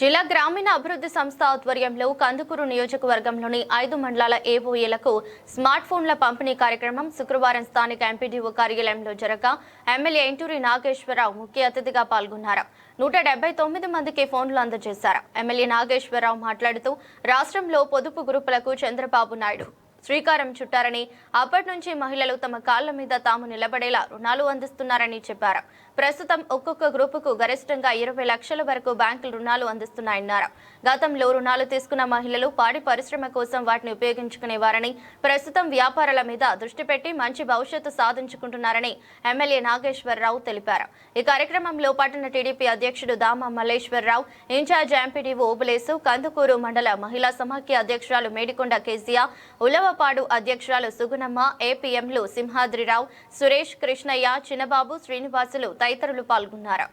జిల్లా గ్రామీణ అభివృద్ధి సంస్థ ఆధ్వర్యంలో కందుకూరు నియోజకవర్గంలోని 5 మండలాల ఏఓఏలకు స్మార్ట్ ఫోన్ల పంపిణీ కార్యక్రమం శుక్రవారం స్థానిక ఎంపీడీఓ కార్యాలయంలో జరగగా ఎమ్మెల్యే ఎంటూరి నాగేశ్వరరావు ముఖ్య అతిథిగా పాల్గొన్నారు. 179 మందికి ఫోన్లు అందజేశారు. ఎమ్మెల్యే నాగేశ్వరరావు మాట్లాడుతూ రాష్ట్రంలో పొదుపు గ్రూపులకు చంద్రబాబు నాయుడు శ్రీకారం చుట్టారని, అప్పటి నుంచి మహిళలు తమ కాళ్ల మీద తాము నిలబడేలా రుణాలు అందిస్తున్నారని చెప్పారు. ప్రస్తుతం ఒక్కొక్క గ్రూపుకు గరిష్టంగా 20 లక్షల వరకు బ్యాంకులు రుణాలు అందిస్తున్నాయన్నారు. గతంలో రుణాలు తీసుకున్న మహిళలు పాడి పరిశ్రమ కోసం వాటిని ఉపయోగించుకునేవారని, ప్రస్తుతం వ్యాపారాల మీద దృష్టి పెట్టి మంచి భవిష్యత్తు సాధించుకుంటున్నారని ఎమ్మెల్యే నాగేశ్వరరావు తెలిపారు. ఈ కార్యక్రమంలో పట్టణ టీడీపీ అధ్యక్షుడు దామ మల్లేశ్వరరావు, ఇన్ఛార్జ్ ఎంపీడీఓ ఓబులేసు, కందుకూరు మండల మహిళా సమాఖ్య అధ్యక్షురాలు మేడికొండ కేసియా, ఉలవపాడు అధ్యక్షురాలు సుగుణమ్మ, ఏపీఎంలు సింహాద్రిరావు, సురేష్, కృష్ణయ్య, చిన్నబాబు, శ్రీనివాసులు తదితరులు పాల్గొన్నారు.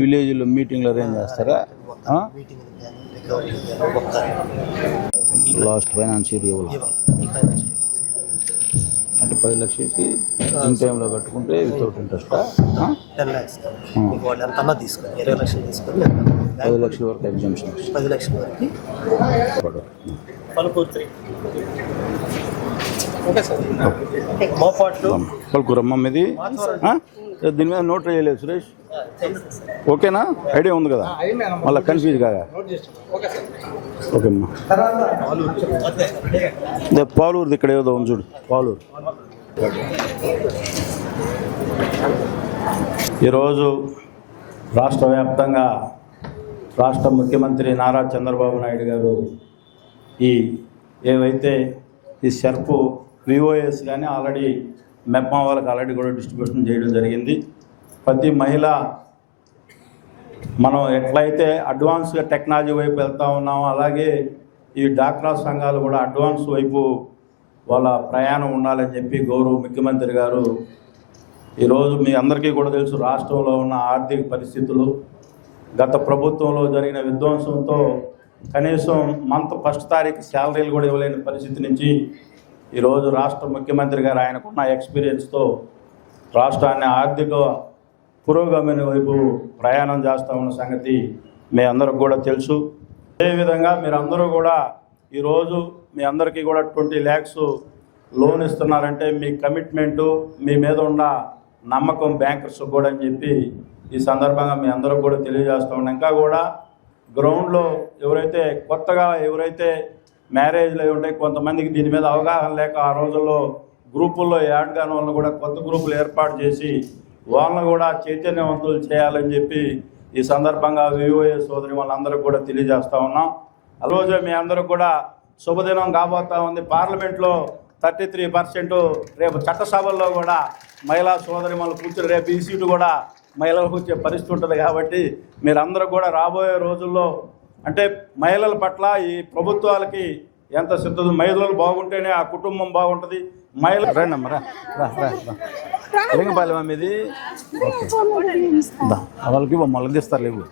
విలేజ్లో మీటింగ్లు అరేంజ్ చేస్తారా? లాస్ట్ ఫైనాన్షియల్ ఇయర్ అంటే 10 లక్షలకి ఇన్ టైంలో కట్టుకుంటే వితౌట్ ఇంట్రెస్ట్ 10 lakhs ఎంతన్నా తీసుకొని 20 లక్షలు తీసుకొని 10 లక్షల వరకు ఎగ్జామ్షన్ 10 లక్షల వరకు పలుకురమ్మ మీది దీని మీద నోట్ చేయలేదు సురేష్, ఓకేనా? ఐడియా ఉంది కదా, మళ్ళీ కన్ఫ్యూజ్ కాగా. ఓకేమ్మా, పాలూరుది ఇక్కడ ఏదో ఉంది చూడు, పాలూరు. ఈరోజు రాష్ట్ర వ్యాప్తంగా రాష్ట్ర ముఖ్యమంత్రి నారా చంద్రబాబు నాయుడు గారు ఏవైతే ఈ సెర్ప్ విఓఎస్ కానీ ఆల్రెడీ మెప్మా వాళ్ళకి ఆల్రెడీ కూడా డిస్ట్రిబ్యూషన్ చేయడం జరిగింది. ప్రతి మహిళ మనం ఎట్లయితే అడ్వాన్స్గా టెక్నాలజీ వైపు వెళ్తూ ఉన్నామో అలాగే ఈ డాక్రా సంఘాలు కూడా అడ్వాన్స్ వైపు వాళ్ళ ప్రయాణం ఉండాలని చెప్పి గౌరవ ముఖ్యమంత్రి గారు ఈరోజు మీ అందరికీ కూడా తెలుసు, రాష్ట్రంలో ఉన్న ఆర్థిక పరిస్థితులు, గత ప్రభుత్వంలో జరిగిన విధ్వంసంతో కనీసం మంత్ 1st తారీఖు శాలరీలు కూడా ఇవ్వలేని పరిస్థితి నుంచి ఈరోజు రాష్ట్ర ముఖ్యమంత్రి గారు ఆయనకున్న ఎక్స్పీరియన్స్తో రాష్ట్రాన్ని ఆర్థిక పురోగమన వైపు ప్రయాణం చేస్తూ ఉన్న సంగతి మీ అందరికి కూడా తెలుసు. అదేవిధంగా మీరందరూ కూడా ఈరోజు మీ అందరికీ కూడా 20 lakhs లోన్ ఇస్తున్నారంటే మీ కమిట్మెంటు, మీ మీద ఉన్న నమ్మకం బ్యాంకర్స్ కూడా అని చెప్పి ఈ సందర్భంగా మీ అందరికి కూడా తెలియజేస్తూ ఉన్నాం. ఇంకా కూడా గ్రౌండ్లో ఎవరైతే మ్యారేజ్లు అవి ఉంటాయి, కొంతమందికి దీని మీద అవగాహన లేక ఆ రోజుల్లో గ్రూపుల్లో యాడ్ కాని వాళ్ళని కూడా కొత్త గ్రూపులు ఏర్పాటు చేసి వాళ్ళని కూడా చైతన్యవంతులు చేయాలని చెప్పి ఈ సందర్భంగా విఓఏ సోదరి వాళ్ళందరికీ కూడా తెలియజేస్తూ ఉన్నాం. అలాగే మీ అందరూ కూడా శుభదినం కాబోతా ఉంది. పార్లమెంట్లో 33% రేపు చట్టసభల్లో కూడా మహిళా సోదరి వాళ్ళు కూర్చొని రేపు ఈ సీటు కూడా మహిళలకు వచ్చే పరిస్థితి ఉంటుంది. కాబట్టి మీరందరూ కూడా రాబోయే రోజుల్లో అంటే మహిళల పట్ల ఈ ప్రభుత్వాలకి ఎంత సిద్ధం, మహిళలు బాగుంటేనే ఆ కుటుంబం బాగుంటుంది. మహిళలు లింగపాలెం మీది వాళ్ళకి మళ్ళీ తీస్తారు లేవు.